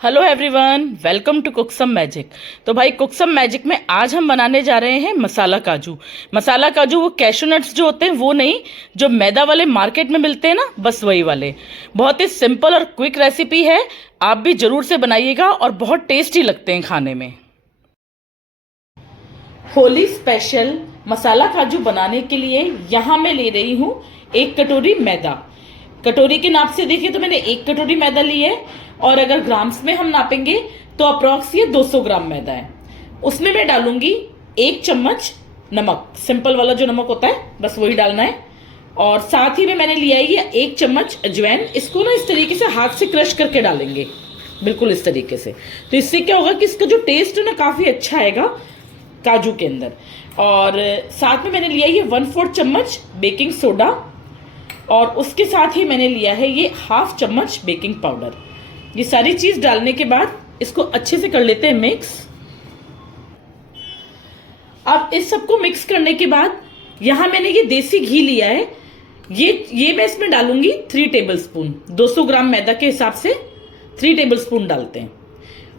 Hello everyone, welcome to Cook some Magic. तो भाई cook some magic में आज हम बनाने जा रहे हैं मसाला काजू। मसाला काजू वो कैशू नट्स जो होते हैं वो नहीं, जो मैदा वाले मार्केट में मिलते हैं ना, बस वही वाले। बहुत ही सिंपल और क्विक रेसिपी है, आप भी जरूर से बनाइएगा और बहुत टेस्टी लगते हैं खाने में। होली स्पेशल मसाला काजू बनाने के लिए यहाँ मैं ले रही हूँ 1 कटोरी मैदा। कटोरी के नाप से देखिए तो मैंने 1 कटोरी मैदा ली है, और अगर ग्राम्स में हम नापेंगे तो अप्रॉक्स ये 200 ग्राम मैदा है। उसमें मैं डालूंगी 1 चम्मच नमक, सिंपल वाला जो नमक होता है बस वही डालना है। और साथ ही में मैंने लिया है ये 1 चम्मच अजवाइन। इसको ना इस तरीके से हाथ से क्रश करके डालेंगे, बिल्कुल इस तरीके से। तो इससे क्या होगा कि इसका जो टेस्ट है ना काफी अच्छा आएगा काजू के अंदर। और साथ में मैंने लिया ये 1/4 चम्मच बेकिंग सोडा, और उसके साथ ही मैंने लिया है ये 1/2 चम्मच बेकिंग पाउडर। ये सारी चीज डालने के बाद इसको अच्छे से कर लेते हैं मिक्स। अब इस सबको मिक्स करने के बाद यहां मैंने ये देसी घी लिया है, ये मैं इसमें डालूंगी 3 टेबलस्पून। 200 ग्राम मैदा के हिसाब से 3 टेबलस्पून डालते हैं।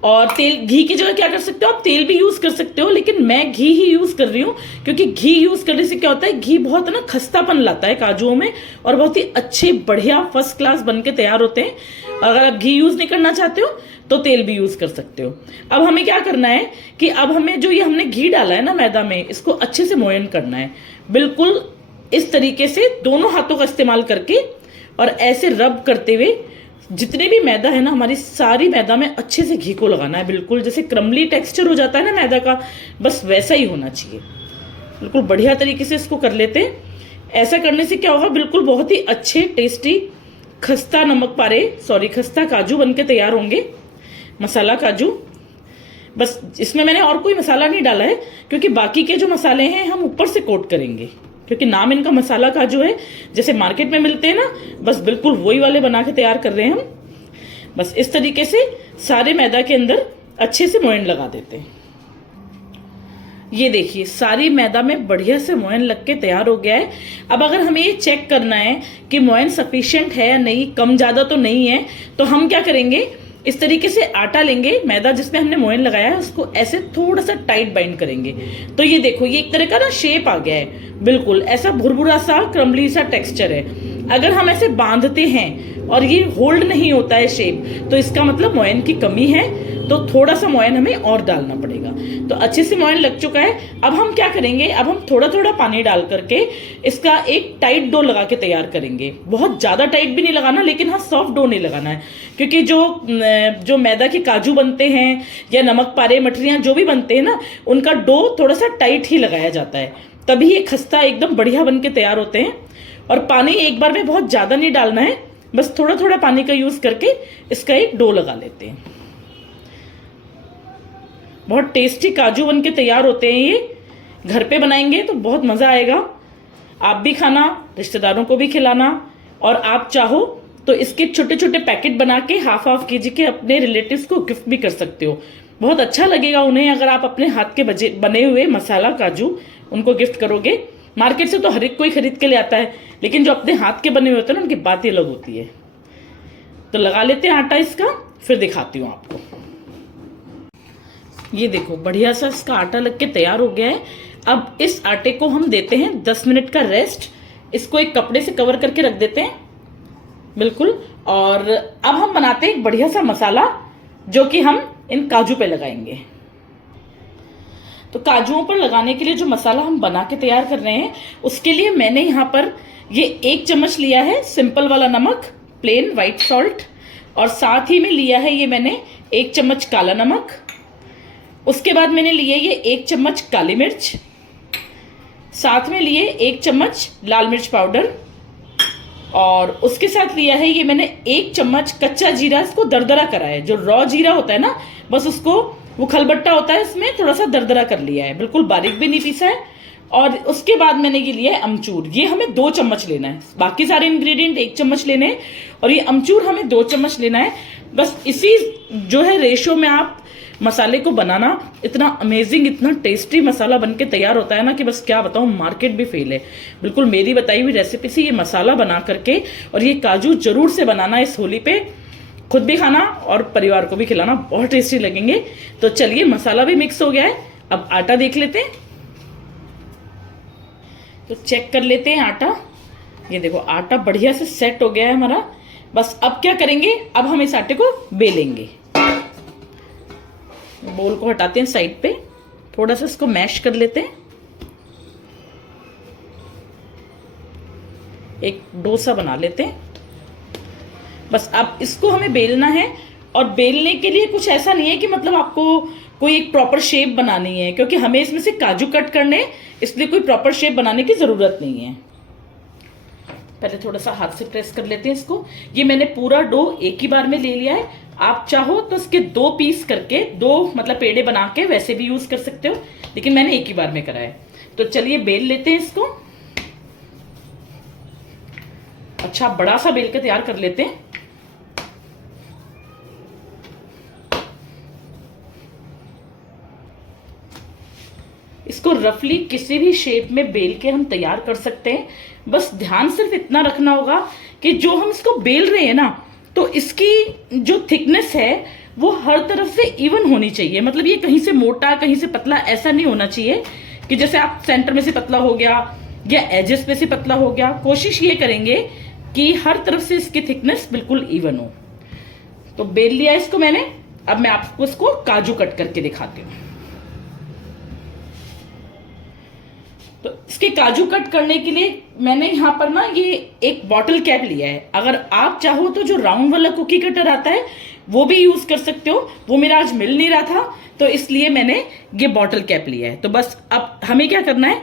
और तेल, घी की जगह क्या कर सकते हो आप, तेल भी यूज कर सकते हो, लेकिन मैं घी ही यूज कर रही हूँ क्योंकि घी यूज करने से क्या होता है, घी बहुत ना खस्तापन लाता है काजुओं में, और बहुत ही अच्छे बढ़िया फर्स्ट क्लास बन के तैयार होते हैं। अगर आप घी यूज नहीं करना चाहते हो तो तेल भी यूज कर सकते हो। अब हमें क्या करना है कि अब हमें जो ये हमने घी डाला है ना मैदा में, इसको अच्छे से मोयन करना है, बिल्कुल इस तरीके से दोनों हाथों का इस्तेमाल करके, और ऐसे रब करते हुए जितने भी मैदा है ना हमारी सारी मैदा में अच्छे से घी को लगाना है। बिल्कुल जैसे क्रम्बली टेक्सचर हो जाता है ना मैदा का, बस वैसा ही होना चाहिए। बिल्कुल बढ़िया तरीके से इसको कर लेते हैं। ऐसा करने से क्या होगा, बिल्कुल बहुत ही अच्छे टेस्टी खस्ता काजू बन के तैयार होंगे, मसाला काजू। बस इसमें मैंने और कोई मसाला नहीं डाला है क्योंकि बाकी के जो मसाले हैं हम ऊपर से कोट करेंगे, क्योंकि नाम इनका मसाला काजू है, जैसे मार्केट में मिलते हैं ना, बस बिल्कुल वही वाले बना के तैयार कर रहे हैं हम। बस इस तरीके से सारे मैदा के अंदर अच्छे से मोयन लगा देते हैं। ये देखिए सारी मैदा में बढ़िया से मोयन लग के तैयार हो गया है। अब अगर हमें ये चेक करना है कि मोयन सफिशिएंट है या नहीं, कम ज्यादा तो नहीं है, तो हम क्या करेंगे, इस तरीके से आटा लेंगे, मैदा जिसमें हमने मोयन लगाया है उसको ऐसे थोड़ा सा टाइट बाइंड करेंगे। तो ये देखो ये एक तरह का ना शेप आ गया है, बिल्कुल ऐसा भुरभुरा सा क्रम्बली सा टेक्सचर है। अगर हम ऐसे बांधते हैं और ये होल्ड नहीं होता है शेप, तो इसका मतलब मोयन की कमी है, तो थोड़ा सा मोयन हमें और डालना पड़ेगा। तो अच्छे से मोयन लग चुका है। अब हम क्या करेंगे, अब हम थोड़ा थोड़ा पानी डाल करके इसका एक टाइट डो लगा के तैयार करेंगे। बहुत ज्यादा टाइट भी नहीं लगाना, लेकिन हाँ सॉफ्ट डो नहीं लगाना है, क्योंकि जो मैदा के काजू बनते हैं या नमक पारे मठरियां जो भी बनते हैं ना, उनका डो थोड़ा सा टाइट ही लगाया जाता है, तभी ये खस्ता एकदम बढ़िया बन के तैयार होते हैं। और पानी एक बार में बहुत ज्यादा नहीं डालना है, बस थोड़ा थोड़ा पानी का यूज करके इसका एक डो लगा लेते हैं। बहुत टेस्टी काजू बन के तैयार होते हैं। ये घर पे बनाएंगे तो बहुत मजा आएगा, आप भी खाना, रिश्तेदारों को भी खिलाना, और आप चाहो तो इसके छोटे छोटे पैकेट बना के हाफ केजी के अपने रिलेटिव्स को गिफ्ट भी कर सकते हो। बहुत अच्छा लगेगा उन्हें अगर आप अपने हाथ के बने हुए मसाला काजू उनको गिफ्ट करोगे। मार्केट से तो हर एक कोई खरीद के ले आता है, लेकिन जो अपने हाथ के बने हुए होते हैं ना, उनकी बात ही अलग होती है। तो लगा लेते हैं आटा इसका, फिर दिखाती हूँ आपको। ये देखो बढ़िया सा इसका आटा लग के तैयार हो गया है। अब इस आटे को हम देते हैं 10 मिनट का रेस्ट। इसको एक कपड़े से कवर करके रख देते हैं, बिल्कुल। और अब हम बनाते हैं एक बढ़िया सा मसाला जो कि हम इन काजू पे लगाएंगे। तो काजुओं पर लगाने के लिए जो मसाला हम बना के तैयार कर रहे हैं, उसके लिए मैंने यहाँ पर ये 1 चम्मच लिया है सिंपल वाला नमक, प्लेन व्हाइट सॉल्ट, और साथ ही में लिया है ये मैंने 1 चम्मच काला नमक। उसके बाद मैंने लिए ये 1 चम्मच काली मिर्च, साथ में लिए 1 चम्मच लाल मिर्च पाउडर, और उसके साथ लिया है ये मैंने 1 चम्मच कच्चा जीरा। इसको दरदरा करा है, जो रॉ जीरा होता है ना, बस उसको, वो खलबट्टा होता है उसमें थोड़ा सा दरदरा कर लिया है, बिल्कुल बारीक भी नहीं पीसा है। और उसके बाद मैंने ये लिया है अमचूर, ये हमें 2 चम्मच लेना है। बाकी सारे इंग्रेडिएंट 1 चम्मच लेने हैं, और ये अमचूर हमें 2 चम्मच लेना है। बस इसी जो है रेशो में आप मसाले को बनाना, इतना अमेजिंग, इतना टेस्टी मसाला बन के तैयार होता है ना कि बस क्या बताऊं, मार्केट भी फेल है। बिल्कुल मेरी बताई हुई रेसिपी से ये मसाला बना करके और ये काजू जरूर से बनाना इस होली पे, खुद भी खाना और परिवार को भी खिलाना, बहुत टेस्टी लगेंगे। तो चलिए, मसाला भी मिक्स हो गया है, अब आटा देख लेते हैं। तो चेक कर लेते हैं आटा। ये देखो, आटा बढ़िया से सेट हो गया है हमारा। बस अब क्या करेंगे, अब हम इस आटे को बेलेंगे। बोल को हटाते हैं साइड पे, थोड़ा सा इसको मैश कर लेते हैं, एक डोसा बना लेते हैं। बस अब इसको हमें बेलना है, और बेलने के लिए कुछ ऐसा नहीं है कि मतलब आपको कोई एक प्रॉपर शेप बनानी है, क्योंकि हमें इसमें से काजू कट करने, इसलिए कोई प्रॉपर शेप बनाने की जरूरत नहीं है। पहले थोड़ा सा हाथ से प्रेस कर लेते हैं इसको। ये मैंने पूरा डो एक ही बार में ले लिया है। आप चाहो तो इसके 2 पीस करके, 2 मतलब पेड़े बना के वैसे भी यूज कर सकते हो, लेकिन मैंने एक ही बार में करा है। तो चलिए बेल लेते हैं इसको। अच्छा बड़ा सा बेल के तैयार कर लेते हैं। इसको रफली किसी भी शेप में बेल के हम तैयार कर सकते हैं। बस ध्यान सिर्फ इतना रखना होगा कि जो हम इसको बेल रहे हैं ना, तो इसकी जो थिकनेस है वो हर तरफ से इवन होनी चाहिए। मतलब ये कहीं से मोटा कहीं से पतला ऐसा नहीं होना चाहिए कि जैसे आप सेंटर में से पतला हो गया या एजेस पे से पतला हो गया। कोशिश ये करेंगे कि हर तरफ से इसकी थिकनेस बिल्कुल इवन हो। तो बेल लिया इसको मैंने। अब मैं आपको इसको काजू कट करके दिखाती हूँ। तो इसके काजू कट करने के लिए मैंने यहाँ पर ना ये एक बॉटल कैप लिया है। अगर आप चाहो तो जो राउंड वाला कुकी कटर आता है वो भी यूज कर सकते हो। वो मेरा आज मिल नहीं रहा था, तो इसलिए मैंने ये बॉटल कैप लिया है। तो बस अब हमें क्या करना है,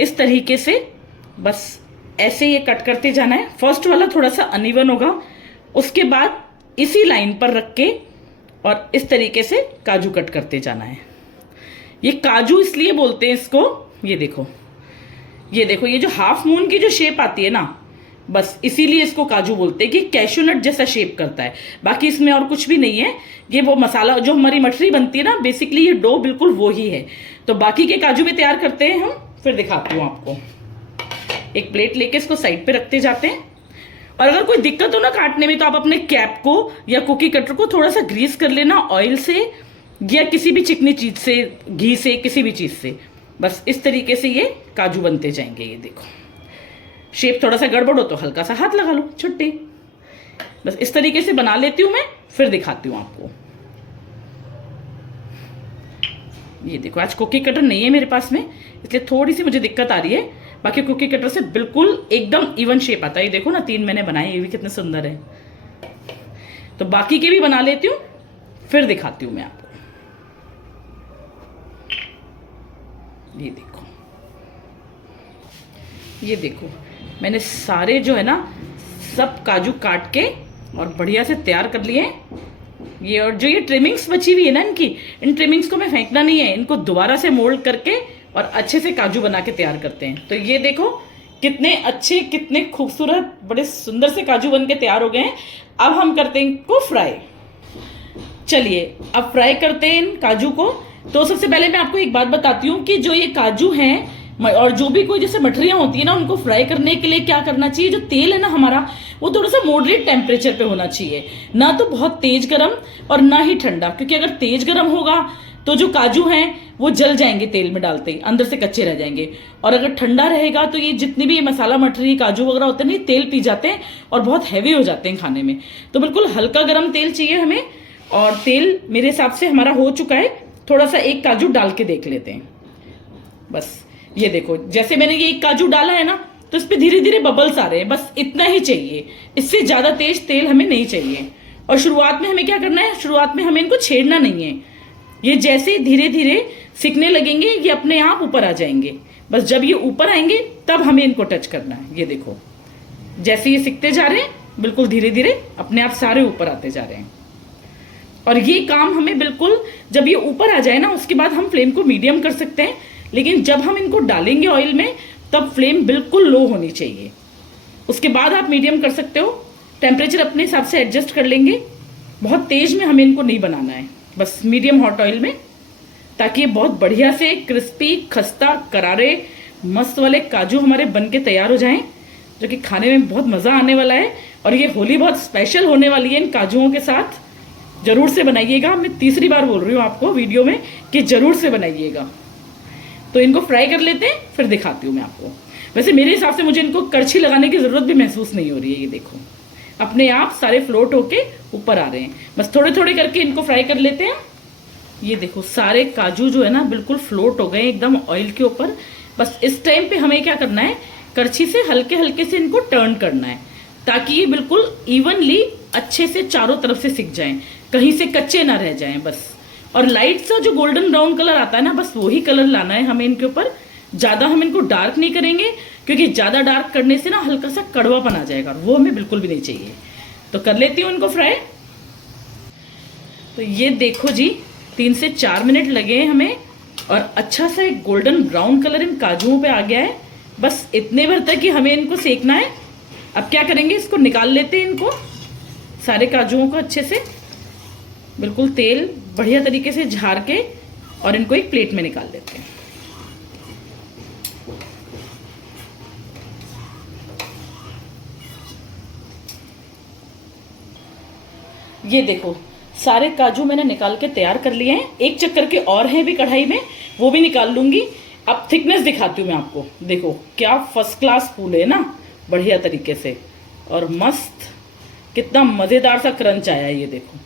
इस तरीके से बस ऐसे ये कट करते जाना है। फर्स्ट वाला थोड़ा सा अनइवन होगा, उसके बाद इसी लाइन पर रख के और इस तरीके से काजू कट करते जाना है। ये काजू इसलिए बोलते हैं इसको, ये देखो, ये देखो, ये जो हाफ मून की जो शेप आती है ना, बस इसीलिए इसको काजू बोलते हैं कि कैशू नट जैसा शेप करता है। बाकी इसमें और कुछ भी नहीं है। ये वो मसाला जो हमारी मठरी बनती है ना, बेसिकली ये डो बिल्कुल वो ही है। तो बाकी के काजू भी तैयार करते हैं हम, फिर दिखाती हूँ आपको। एक प्लेट लेके इसको साइड पे रखते जाते हैं। और अगर कोई दिक्कत हो ना काटने में, तो आप अपने कैप को या कुकी कटर को थोड़ा सा ग्रीस कर लेना ऑयल से या किसी भी चिकनी चीज से, घी से, किसी भी चीज से। बस इस तरीके से ये काजू बनते जाएंगे। ये देखो, शेप थोड़ा सा गड़बड़ हो तो हल्का सा हाथ लगा लो, छुट्टी। बस इस तरीके से बना लेती हूं मैं, फिर दिखाती हूं आपको। ये देखो, आज कुकी कटर नहीं है मेरे पास में, इसलिए थोड़ी सी मुझे दिक्कत आ रही है। बाकी कुकी कटर से बिल्कुल एकदम इवन शेप आता है। ये देखो ना, 3 मैंने बनाए, ये भी कितने सुंदर है। तो बाकी के भी बना लेती हूँ, फिर दिखाती हूँ मैं आपको। ये देखो, ये देखो, मैंने सारे जो है ना सब काजू काट के और बढ़िया से तैयार कर लिए। ये और जो ये ट्रिमिंग्स बची हुई है ना इनकी, इन ट्रिमिंग्स को मैं फेंकना नहीं है, इनको दोबारा से मोल्ड करके और अच्छे से काजू बना के तैयार करते हैं। तो ये देखो कितने अच्छे, कितने खूबसूरत, बड़े सुंदर से काजू बन के तैयार हो गए हैं। अब हम करते हैं इनको फ्राई। चलिए अब फ्राई करते हैं इन काजू को। तो सबसे पहले मैं आपको एक बात बताती हूँ कि जो ये काजू हैं और जो भी कोई जैसे मठरियाँ होती है ना, उनको फ्राई करने के लिए क्या करना चाहिए, जो तेल है ना हमारा, वो थोड़ा सा मॉडरेट टेम्परेचर पे होना चाहिए, ना तो बहुत तेज गर्म और ना ही ठंडा। क्योंकि अगर तेज गर्म होगा तो जो काजू हैं वो जल जाएंगे तेल में डालते ही, अंदर से कच्चे रह जाएंगे। और अगर ठंडा रहेगा तो ये जितनी भी मसाला मठरी काजू वगैरह होते हैं ना, तेल पी जाते हैं और बहुत हैवी हो जाते हैं खाने में। तो बिल्कुल हल्का गर्म तेल चाहिए हमें। और तेल मेरे हिसाब से हमारा हो चुका है। थोड़ा सा एक काजू डाल के देख लेते हैं। बस ये देखो, जैसे मैंने ये एक काजू डाला है ना, तो इस पे धीरे धीरे बबल्स आ रहे हैं। बस इतना ही चाहिए, इससे ज्यादा तेज तेल हमें नहीं चाहिए। और शुरुआत में हमें क्या करना है, शुरुआत में हमें इनको छेड़ना नहीं है। ये जैसे धीरे धीरे सिकने लगेंगे, ये अपने आप ऊपर आ जाएंगे। बस जब ये ऊपर आएंगे तब हमें इनको टच करना है। ये देखो, जैसे ये सिकते जा रहे हैं, बिल्कुल धीरे धीरे अपने आप सारे ऊपर आते जा रहे हैं। और ये काम हमें बिल्कुल, जब ये ऊपर आ जाए ना, उसके बाद हम फ्लेम को मीडियम कर सकते हैं। लेकिन जब हम इनको डालेंगे ऑयल में, तब फ्लेम बिल्कुल लो होनी चाहिए। उसके बाद आप मीडियम कर सकते हो, टेम्परेचर अपने हिसाब से एडजस्ट कर लेंगे। बहुत तेज में हमें इनको नहीं बनाना है, बस मीडियम हॉट ऑयल में, ताकि ये बहुत बढ़िया से क्रिस्पी, खस्ता, करारे, मस्त वाले काजू हमारे बन के तैयार हो जाएं। जो कि खाने में बहुत मज़ा आने वाला है। और ये होली बहुत स्पेशल होने वाली है इन काजुओं के साथ। ज़रूर से बनाइएगा, मैं तीसरी बार बोल रही हूँ आपको वीडियो में कि ज़रूर से बनाइएगा। तो इनको फ्राई कर लेते हैं, फिर दिखाती हूँ मैं आपको। वैसे मेरे हिसाब से मुझे इनको करछी लगाने की ज़रूरत भी महसूस नहीं हो रही है। ये देखो अपने आप सारे फ्लोट होके ऊपर आ रहे हैं। बस थोड़े थोड़े करके इनको फ्राई कर लेते हैं। ये देखो सारे काजू जो है ना बिल्कुल फ्लोट हो गए एकदम ऑयल के ऊपर। बस इस टाइम पे हमें क्या करना है, करछी से हल्के हल्के से इनको टर्न करना है ताकि ये बिल्कुल इवनली अच्छे से चारों तरफ से सिक जाएं, कहीं से कच्चे ना रह जाएं बस। और लाइट सा जो गोल्डन ब्राउन कलर आता है ना, बस वही कलर लाना है हमें इनके ऊपर। ज़्यादा हम इनको डार्क नहीं करेंगे क्योंकि ज़्यादा डार्क करने से ना हल्का सा कड़वापन आ जाएगा, वो हमें बिल्कुल भी नहीं चाहिए। तो कर लेती हूँ इनको फ्राई। तो ये देखो जी 3 से 4 मिनट लगे हैं हमें और अच्छा सा एक गोल्डन ब्राउन कलर इन काजुओं पे आ गया है। बस इतने भर तक कि हमें इनको सेकना है। अब क्या करेंगे, इसको निकाल लेते हैं इनको सारे काजुओं को अच्छे से, बिल्कुल तेल बढ़िया तरीके से झाड़ के, और इनको एक प्लेट में निकाल लेते हैं। ये देखो सारे काजू मैंने निकाल के तैयार कर लिए हैं। एक चक्कर के और हैं भी कढ़ाई में, वो भी निकाल लूंगी। अब थिकनेस दिखाती हूँ मैं आपको। देखो क्या फर्स्ट क्लास फूले ना, बढ़िया तरीके से, और मस्त कितना मज़ेदार सा क्रंच आया है। ये देखो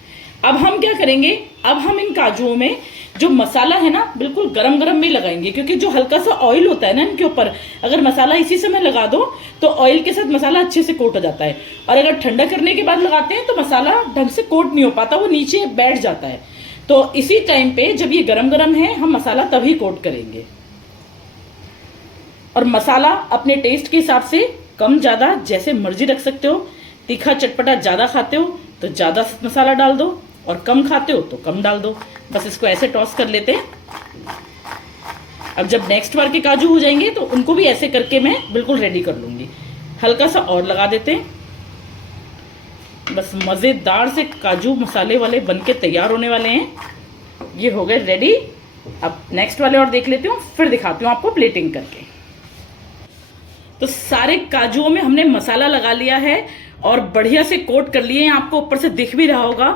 अब हम क्या करेंगे, अब हम इन काजुओं में जो मसाला है ना बिल्कुल गरम गरम में लगाएंगे, क्योंकि जो हल्का सा ऑयल होता है ना इनके ऊपर, अगर मसाला इसी समय लगा दो तो ऑयल के साथ मसाला अच्छे से कोट हो जाता है, और अगर ठंडा करने के बाद लगाते हैं तो मसाला ढंग से कोट नहीं हो पाता, वो नीचे बैठ जाता है। तो इसी टाइम पे जब ये गरम गरम है हम मसाला तभी कोट करेंगे। और मसाला अपने टेस्ट के हिसाब से कम ज़्यादा जैसे मर्जी रख सकते हो। तीखा चटपटा ज़्यादा खाते हो तो ज़्यादा मसाला डाल दो, और कम खाते हो तो कम डाल दो। बस इसको ऐसे टॉस कर लेते हैं। अब जब नेक्स्ट बार के काजू हो जाएंगे तो उनको भी ऐसे करके मैं बिल्कुल रेडी कर लूँगी। हल्का सा और लगा देते हैं। बस मज़ेदार से काजू मसाले वाले बनके तैयार होने वाले हैं। ये हो गए रेडी। अब नेक्स्ट वाले और देख लेती हूँ, फिर दिखाती हूँ आपको प्लेटिंग करके। तो सारे काजुओं में हमने मसाला लगा लिया है और बढ़िया से कोट कर लिए हैं, आपको ऊपर से दिख भी रहा होगा।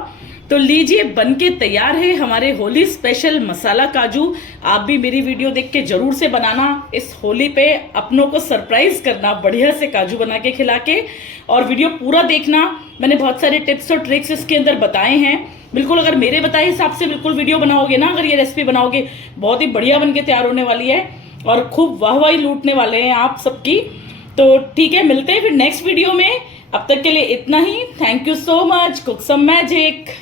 तो लीजिए बनके तैयार है हमारे होली स्पेशल मसाला काजू। आप भी मेरी वीडियो देख के जरूर से बनाना, इस होली पे अपनों को सरप्राइज करना बढ़िया से काजू बना के खिला के। और वीडियो पूरा देखना, मैंने बहुत सारे टिप्स और ट्रिक्स इसके अंदर बताए हैं। बिल्कुल अगर मेरे बताए हिसाब से बिल्कुल वीडियो बनाओगे ना, अगर ये रेसिपी बनाओगे, बहुत ही बढ़िया बनके तैयार होने वाली है और खूब वाहवाही लूटने वाले हैं आप सबकी। तो ठीक है, मिलते हैं फिर नेक्स्ट वीडियो में। अब तक के लिए इतना ही। Thank you so much. Cook some magic.